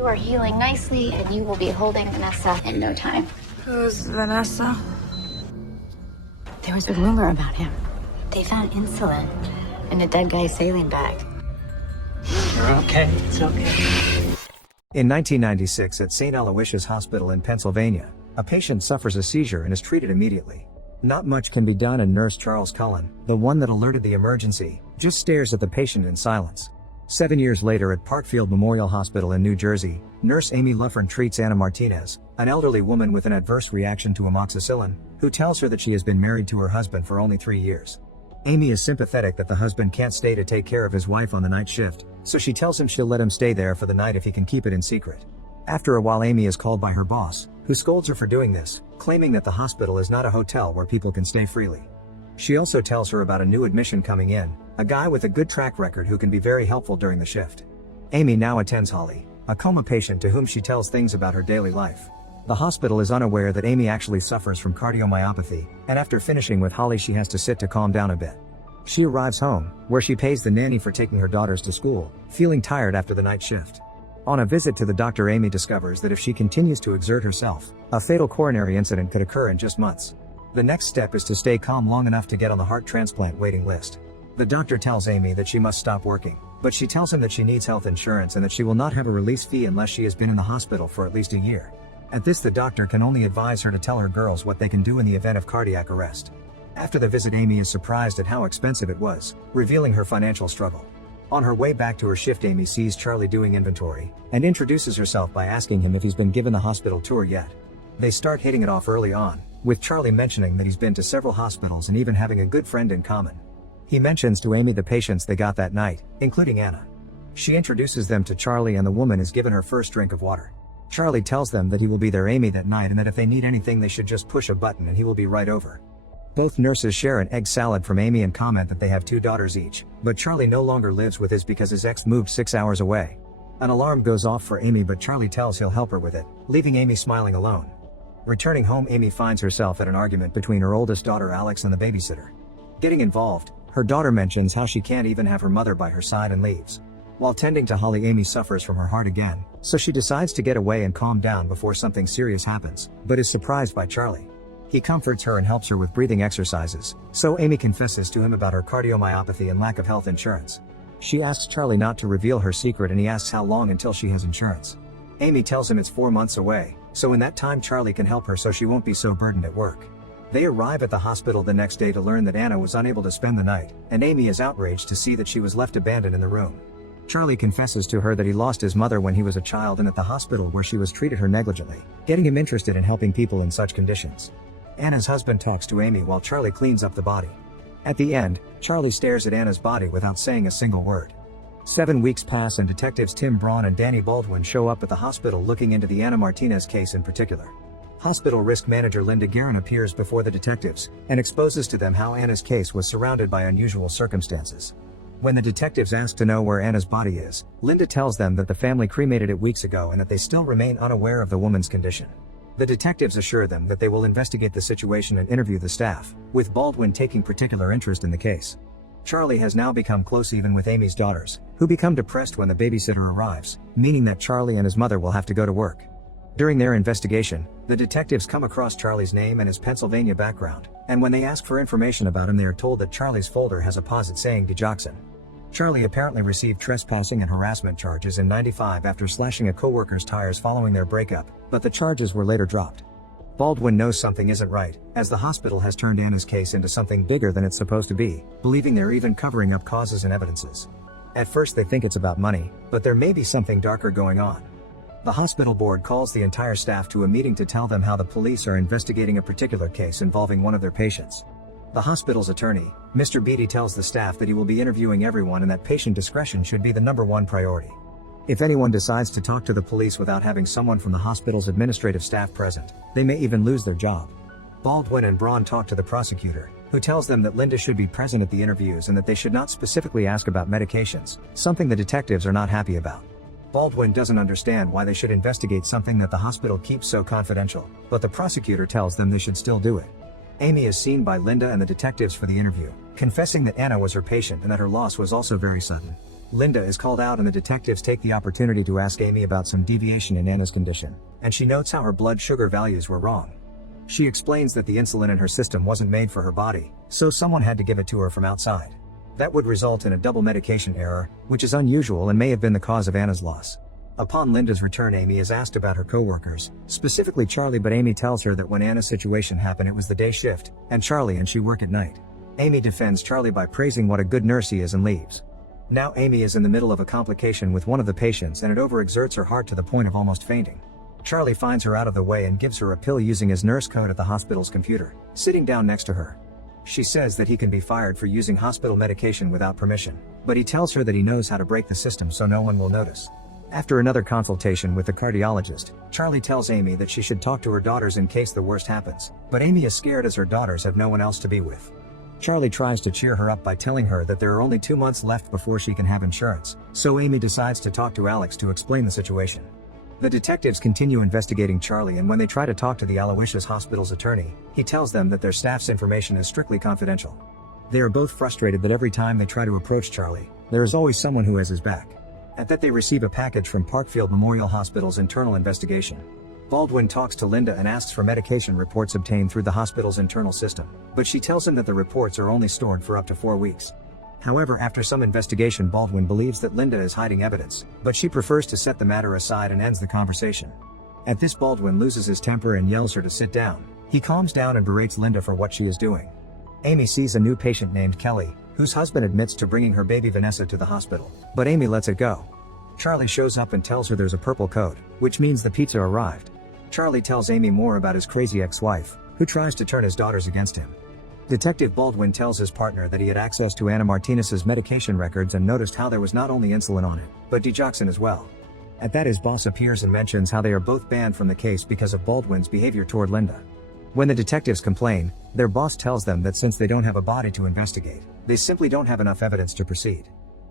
You are healing nicely, and you will be holding Vanessa in no time. Who's Vanessa? There was a rumor about him. They found insulin in a dead guy's saline bag. You're okay. It's okay. In 1996 at St. Aloysius Hospital in Pennsylvania, a patient suffers a seizure and is treated immediately. Not much can be done, and Nurse Charles Cullen, the one that alerted the emergency, just stares at the patient in silence. 7 years later at Parkfield Memorial Hospital in New Jersey, Nurse Amy Luffern treats Anna Martinez, an elderly woman with an adverse reaction to amoxicillin, who tells her that she has been married to her husband for only 3 years. Amy is sympathetic that the husband can't stay to take care of his wife on the night shift, so she tells him she'll let him stay there for the night if he can keep it in secret. After a while, Amy is called by her boss, who scolds her for doing this, claiming that the hospital is not a hotel where people can stay freely. She also tells her about a new admission coming in, a guy with a good track record who can be very helpful during the shift. Amy now attends Holly, a coma patient to whom she tells things about her daily life. The hospital is unaware that Amy actually suffers from cardiomyopathy, and after finishing with Holly she has to sit to calm down a bit. She arrives home, where she pays the nanny for taking her daughters to school, feeling tired after the night shift. On a visit to the doctor, Amy discovers that if she continues to exert herself, a fatal coronary incident could occur in just months. The next step is to stay calm long enough to get on the heart transplant waiting list. The doctor tells Amy that she must stop working, but she tells him that she needs health insurance and that she will not have a release fee unless she has been in the hospital for at least a year. At this, the doctor can only advise her to tell her girls what they can do in the event of cardiac arrest. After the visit, Amy is surprised at how expensive it was, revealing her financial struggle. On her way back to her shift, Amy sees Charlie doing inventory, and introduces herself by asking him if he's been given the hospital tour yet. They start hitting it off early on, with Charlie mentioning that he's been to several hospitals and even having a good friend in common. He mentions to Amy the patients they got that night, including Anna. She introduces them to Charlie, and the woman is given her first drink of water. Charlie tells them that he will be their Amy that night and that if they need anything they should just push a button and he will be right over. Both nurses share an egg salad from Amy and comment that they have 2 daughters each, but Charlie no longer lives with his because his ex moved 6 hours away. An alarm goes off for Amy, but Charlie tells he'll help her with it, leaving Amy smiling alone. Returning home, Amy finds herself at an argument between her oldest daughter Alex and the babysitter. Getting involved, her daughter mentions how she can't even have her mother by her side and leaves. While tending to Holly, Amy suffers from her heart again, so she decides to get away and calm down before something serious happens, but is surprised by Charlie. He comforts her and helps her with breathing exercises, so Amy confesses to him about her cardiomyopathy and lack of health insurance. She asks Charlie not to reveal her secret, and he asks how long until she has insurance. Amy tells him it's 4 months away, so in that time Charlie can help her so she won't be so burdened at work. They arrive at the hospital the next day to learn that Anna was unable to spend the night, and Amy is outraged to see that she was left abandoned in the room. Charlie confesses to her that he lost his mother when he was a child and at the hospital where she was treated her negligently, getting him interested in helping people in such conditions. Anna's husband talks to Amy while Charlie cleans up the body. At the end, Charlie stares at Anna's body without saying a single word. 7 weeks pass and detectives Tim Braun and Danny Baldwin show up at the hospital looking into the Anna Martinez case in particular. Hospital risk manager Linda Guerin appears before the detectives and exposes to them how Anna's case was surrounded by unusual circumstances. When the detectives ask to know where Anna's body is, Linda tells them that the family cremated it weeks ago and that they still remain unaware of the woman's condition. The detectives assure them that they will investigate the situation and interview the staff, with Baldwin taking particular interest in the case. Charlie has now become close even with Amy's daughters, who become depressed when the babysitter arrives, meaning that Charlie and his mother will have to go to work. During their investigation, the detectives come across Charlie's name and his Pennsylvania background, and when they ask for information about him they are told that Charlie's folder has a posit saying digoxin. Charlie apparently received trespassing and harassment charges in '95 after slashing a coworker's tires following their breakup, but the charges were later dropped. Baldwin knows something isn't right, as the hospital has turned Anna's case into something bigger than it's supposed to be, believing they're even covering up causes and evidences. At first they think it's about money, but there may be something darker going on. The hospital board calls the entire staff to a meeting to tell them how the police are investigating a particular case involving one of their patients. The hospital's attorney, Mr. Beatty, tells the staff that he will be interviewing everyone and that patient discretion should be the #1 priority. If anyone decides to talk to the police without having someone from the hospital's administrative staff present, they may even lose their job. Baldwin and Braun talk to the prosecutor, who tells them that Linda should be present at the interviews and that they should not specifically ask about medications, something the detectives are not happy about. Baldwin doesn't understand why they should investigate something that the hospital keeps so confidential, but the prosecutor tells them they should still do it. Amy is seen by Linda and the detectives for the interview, confessing that Anna was her patient and that her loss was also very sudden. Linda is called out and the detectives take the opportunity to ask Amy about some deviation in Anna's condition, and she notes how her blood sugar values were wrong. She explains that the insulin in her system wasn't made for her body, so someone had to give it to her from outside. That would result in a double medication error, which is unusual and may have been the cause of Anna's loss. Upon Linda's return, Amy is asked about her co-workers, specifically Charlie, but Amy tells her that when Anna's situation happened it was the day shift, and Charlie and she work at night. Amy defends Charlie by praising what a good nurse he is and leaves. Now Amy is in the middle of a complication with one of the patients and it overexerts her heart to the point of almost fainting. Charlie finds her out of the way and gives her a pill using his nurse code at the hospital's computer, sitting down next to her. She says that he can be fired for using hospital medication without permission, but he tells her that he knows how to break the system so no one will notice. After another consultation with the cardiologist, Charlie tells Amy that she should talk to her daughters in case the worst happens, but Amy is scared as her daughters have no one else to be with. Charlie tries to cheer her up by telling her that there are only 2 months left before she can have insurance, so Amy decides to talk to Alex to explain the situation. The detectives continue investigating Charlie, and when they try to talk to the Aloysius Hospital's attorney, he tells them that their staff's information is strictly confidential. They are both frustrated that every time they try to approach Charlie, there is always someone who has his back. At that they receive a package from Parkfield Memorial Hospital's internal investigation. Baldwin talks to Linda and asks for medication reports obtained through the hospital's internal system, but she tells him that the reports are only stored for up to 4 weeks. However, after some investigation, Baldwin believes that Linda is hiding evidence, but she prefers to set the matter aside and ends the conversation. At this, Baldwin loses his temper and yells her to sit down. He calms down and berates Linda for what she is doing. Amy sees a new patient named Kelly, whose husband admits to bringing her baby Vanessa to the hospital, but Amy lets it go. Charlie shows up and tells her there's a purple code, which means the pizza arrived. Charlie tells Amy more about his crazy ex-wife, who tries to turn his daughters against him. Detective Baldwin tells his partner that he had access to Anna Martinez's medication records and noticed how there was not only insulin on it, but digoxin as well. At that, his boss appears and mentions how they are both banned from the case because of Baldwin's behavior toward Linda. When the detectives complain, their boss tells them that since they don't have a body to investigate, they simply don't have enough evidence to proceed.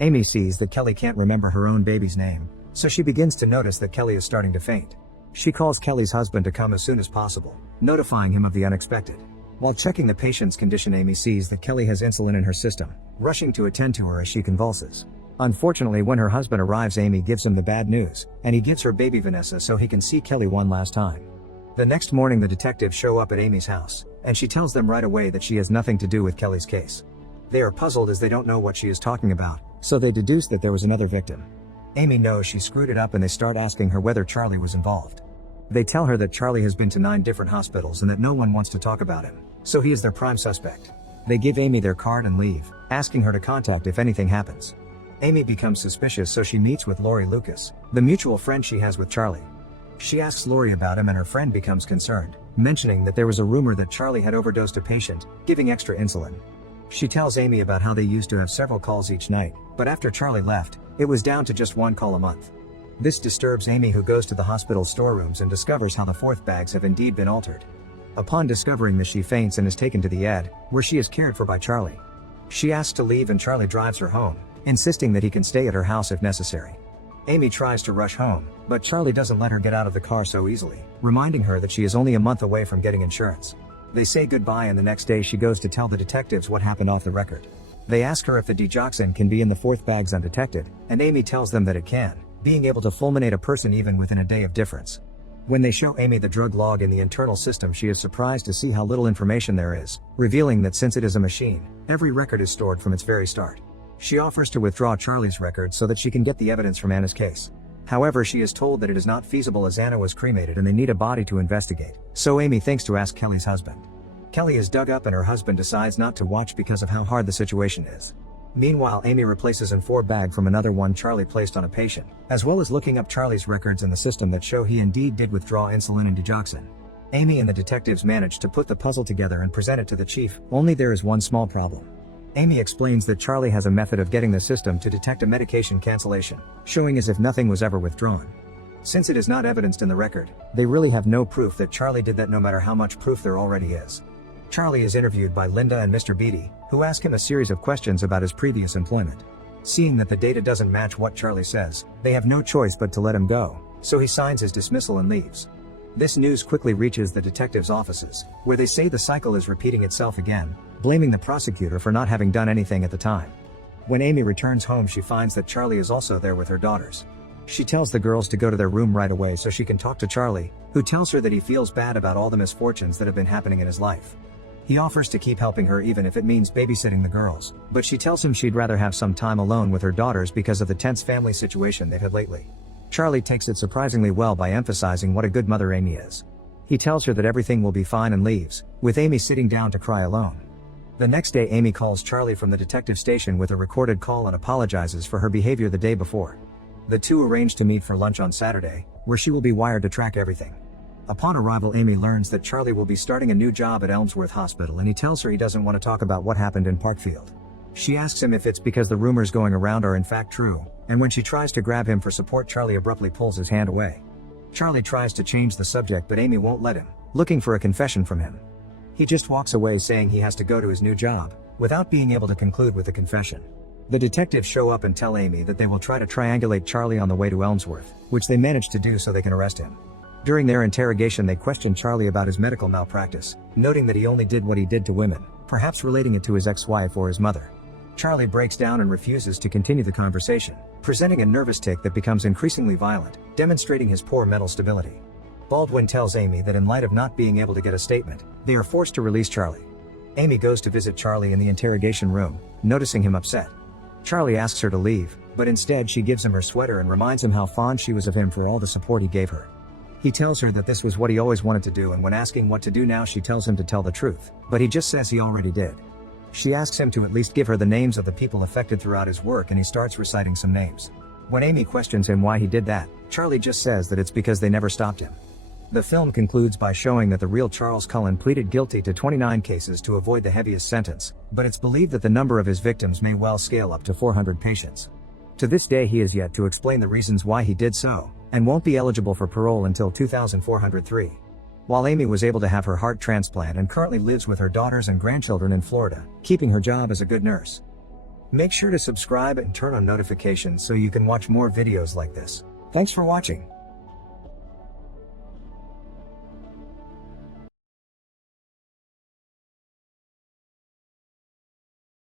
Amy sees that Kelly can't remember her own baby's name, so she begins to notice that Kelly is starting to faint. She calls Kelly's husband to come as soon as possible, notifying him of the unexpected. While checking the patient's condition, Amy sees that Kelly has insulin in her system, rushing to attend to her as she convulses. Unfortunately, when her husband arrives, Amy gives him the bad news, and he gives her baby Vanessa so he can see Kelly one last time. The next morning, the detectives show up at Amy's house, and she tells them right away that she has nothing to do with Kelly's case. They are puzzled as they don't know what she is talking about, so they deduce that there was another victim. Amy knows she screwed it up and they start asking her whether Charlie was involved. They tell her that Charlie has been to 9 different hospitals and that no one wants to talk about him, so he is their prime suspect. They give Amy their card and leave, asking her to contact if anything happens. Amy becomes suspicious, so she meets with Lori Lucas, the mutual friend she has with Charlie. She asks Lori about him and her friend becomes concerned, mentioning that there was a rumor that Charlie had overdosed a patient, giving extra insulin. She tells Amy about how they used to have several calls each night, but after Charlie left, it was down to just 1 call a month. This disturbs Amy, who goes to the hospital storerooms and discovers how the 4th bags have indeed been altered. Upon discovering this, she faints and is taken to the ED, where she is cared for by Charlie. She asks to leave and Charlie drives her home, insisting that he can stay at her house if necessary. Amy tries to rush home, but Charlie doesn't let her get out of the car so easily, reminding her that she is only a month away from getting insurance. They say goodbye, and the next day she goes to tell the detectives what happened off the record. They ask her if the digoxin can be in the 4th bags undetected, and Amy tells them that it can, being able to fulminate a person even within a day of difference. When they show Amy the drug log in the internal system, she is surprised to see how little information there is, revealing that since it is a machine, every record is stored from its very start. She offers to withdraw Charlie's record so that she can get the evidence from Anna's case. However, she is told that it is not feasible as Anna was cremated and they need a body to investigate, so Amy thinks to ask Kelly's husband. Kelly is dug up and her husband decides not to watch because of how hard the situation is. Meanwhile, Amy replaces an 4 bag from another one Charlie placed on a patient, as well as looking up Charlie's records in the system that show he indeed did withdraw insulin and digoxin. Amy and the detectives manage to put the puzzle together and present it to the chief, only there is one small problem. Amy explains that Charlie has a method of getting the system to detect a medication cancellation, showing as if nothing was ever withdrawn. Since it is not evidenced in the record, they really have no proof that Charlie did that, no matter how much proof there already is. Charlie is interviewed by Linda and Mr. Beatty, who ask him a series of questions about his previous employment. Seeing that the data doesn't match what Charlie says, they have no choice but to let him go, so he signs his dismissal and leaves. This news quickly reaches the detectives' offices, where they say the cycle is repeating itself again, blaming the prosecutor for not having done anything at the time. When Amy returns home, she finds that Charlie is also there with her daughters. She tells the girls to go to their room right away so she can talk to Charlie, who tells her that he feels bad about all the misfortunes that have been happening in his life. He offers to keep helping her even if it means babysitting the girls, but she tells him she'd rather have some time alone with her daughters because of the tense family situation they've had lately. Charlie takes it surprisingly well by emphasizing what a good mother Amy is. He tells her that everything will be fine and leaves, with Amy sitting down to cry alone. The next day, Amy calls Charlie from the detective station with a recorded call and apologizes for her behavior the day before. The two arrange to meet for lunch on Saturday, where she will be wired to track everything. Upon arrival, Amy learns that Charlie will be starting a new job at Elmsworth Hospital, and he tells her he doesn't want to talk about what happened in Parkfield. She asks him if it's because the rumors going around are in fact true, and when she tries to grab him for support, Charlie abruptly pulls his hand away. Charlie tries to change the subject, but Amy won't let him, looking for a confession from him. He just walks away saying he has to go to his new job, without being able to conclude with a confession. The detectives show up and tell Amy that they will try to triangulate Charlie on the way to Elmsworth, which they manage to do so they can arrest him. During their interrogation, they question Charlie about his medical malpractice, noting that he only did what he did to women, perhaps relating it to his ex-wife or his mother. Charlie breaks down and refuses to continue the conversation, presenting a nervous tic that becomes increasingly violent, demonstrating his poor mental stability. Baldwin tells Amy that in light of not being able to get a statement, they are forced to release Charlie. Amy goes to visit Charlie in the interrogation room, noticing him upset. Charlie asks her to leave, but instead she gives him her sweater and reminds him how fond she was of him for all the support he gave her. He tells her that this was what he always wanted to do, and when asking what to do now, she tells him to tell the truth, but he just says he already did. She asks him to at least give her the names of the people affected throughout his work, and he starts reciting some names. When Amy questions him why he did that, Charlie just says that it's because they never stopped him. The film concludes by showing that the real Charles Cullen pleaded guilty to 29 cases to avoid the heaviest sentence, but it's believed that the number of his victims may well scale up to 400 patients. To this day, he has yet to explain the reasons why he did so, and won't be eligible for parole until 2403. While Amy was able to have her heart transplant and currently lives with her daughters and grandchildren in Florida, keeping her job as a good nurse. Make sure to subscribe and turn on notifications so you can watch more videos like this. Thanks for watching.